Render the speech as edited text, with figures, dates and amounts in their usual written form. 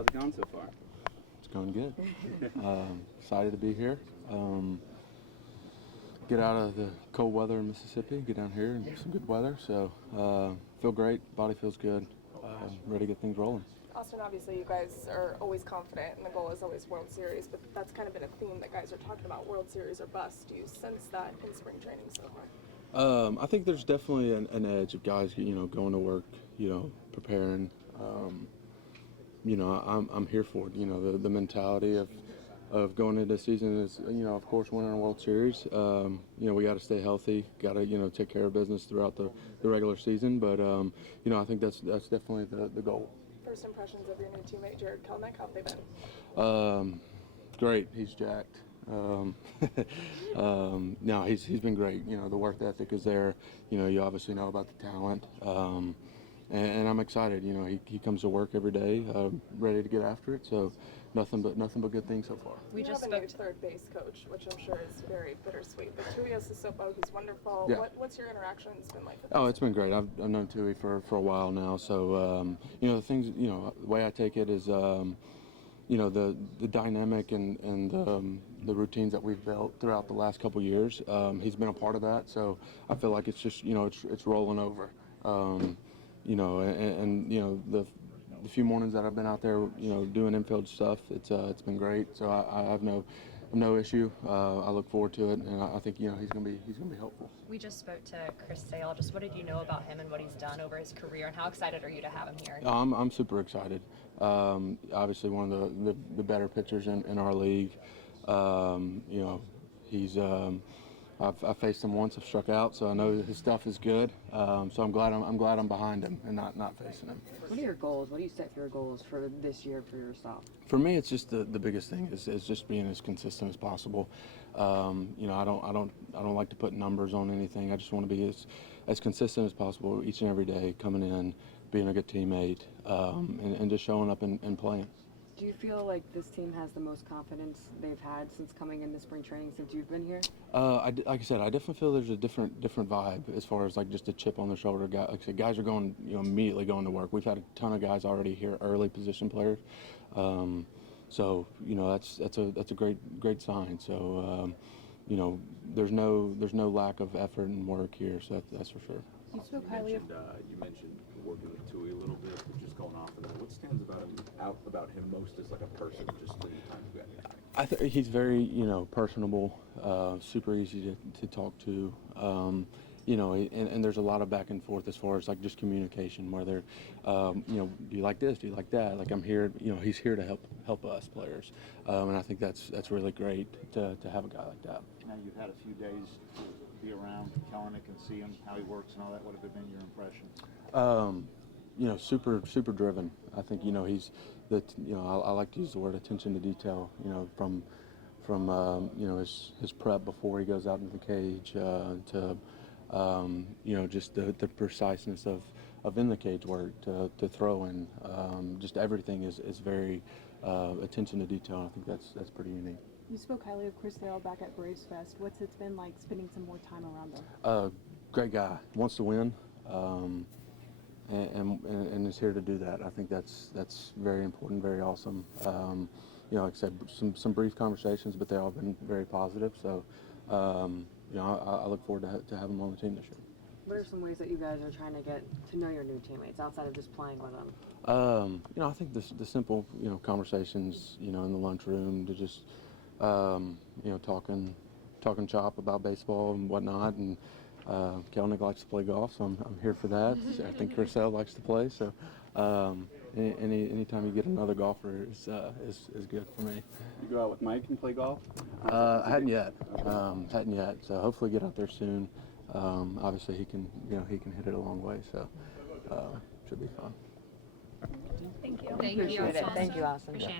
How's it going so far? It's going good. Excited to be here. Get out of the cold weather in Mississippi, get down here and some good weather. So feel great, body feels good, ready to get things rolling. Austin, obviously you guys are always confident and the goal is always World Series, but that's kind of been a theme that guys are talking about, World Series or bust. Do you sense that in spring training so far? I think there's definitely an edge of guys, going to work, preparing. I'm here for it. The mentality of going into the season is, of course, winning a World Series. We got to stay healthy, got to, take care of business throughout the regular season. But, I think that's definitely the goal. First impressions of your new teammate, Jared Kelenic, how have they been? Great. He's jacked. No, he's been great. The work ethic is there. You obviously know about the talent. And I'm excited. He comes to work every day, ready to get after it. So nothing but good things so far. We just have a new third base coach, which I'm sure is very bittersweet. But Tui Sopo, he's wonderful. Yeah. What's your interactions been like with him? Oh, it's been great. I've known Tui for a while now. So the things, the way I take it is, the dynamic and the routines that we've built throughout the last couple years. He's been a part of that. So I feel like it's just, it's rolling over. The few mornings that I've been out there, doing infield stuff, it's been great. So I have no issue. I look forward to it, and I think he's gonna be helpful. We just spoke to Chris Sale. Just what did you know about him and what he's done over his career, and how excited are you to have him here? I'm super excited. Obviously, one of the better pitchers in our league. He's. I've faced him once. I've struck out, so I know his stuff is good. So I'm glad I'm behind him and not facing him. What are your goals? What do you set for your goals for this year for yourself? For me, it's just the biggest thing is just being as consistent as possible. I don't like to put numbers on anything. I just want to be as consistent as possible each and every day, coming in, being a good teammate, and just showing up and playing. Do you feel like this team has the most confidence they've had since coming into spring training since you've been here? Like I said, I definitely feel there's a different vibe as far as like just a chip on the shoulder. Like I said, guys are going, immediately going to work. We've had a ton of guys already here, early position players. So that's a great sign. So there's no lack of effort and work here. So that's for sure. You spoke highly of. You mentioned working with Tui a little bit, but just going off of that, what stands about him most as like a person, just from the time you got here? I think he's very, personable, super easy to talk to. And there's a lot of back and forth as far as like just communication, where they're, do you like this? Do you like that? Like I'm here, he's here to help us players, and I think that's really great to have a guy like that. Now you've had a few days to be around Kelenic and see him, how he works and all that. What have been your impressions? Super driven. I think he's I like to use the word attention to detail. From his prep before he goes out into the cage to just the preciseness of in the cage work to throwing. Just everything is very attention to detail. I think that's pretty unique. You spoke highly of Chris Sale back at Braves Fest. What's it been like spending some more time around him? Great guy, wants to win, and is here to do that. I think that's very important, very awesome. Like I said, some brief conversations, but they've all been very positive. So, I look forward to having him on the team this year. What are some ways that you guys are trying to get to know your new teammates outside of just playing with them? I think the simple, conversations, in the lunchroom to just, talking shop about baseball and whatnot. And Kelenic likes to play golf, so I'm here for that. I think Chris Sale likes to play, so anytime you get another golfer is good for me. You go out with Mike and play golf? I hadn't yet. So hopefully get out there soon. Obviously he can hit it a long way, so should be fun. Thank you. Thank you, Austin. Appreciate it.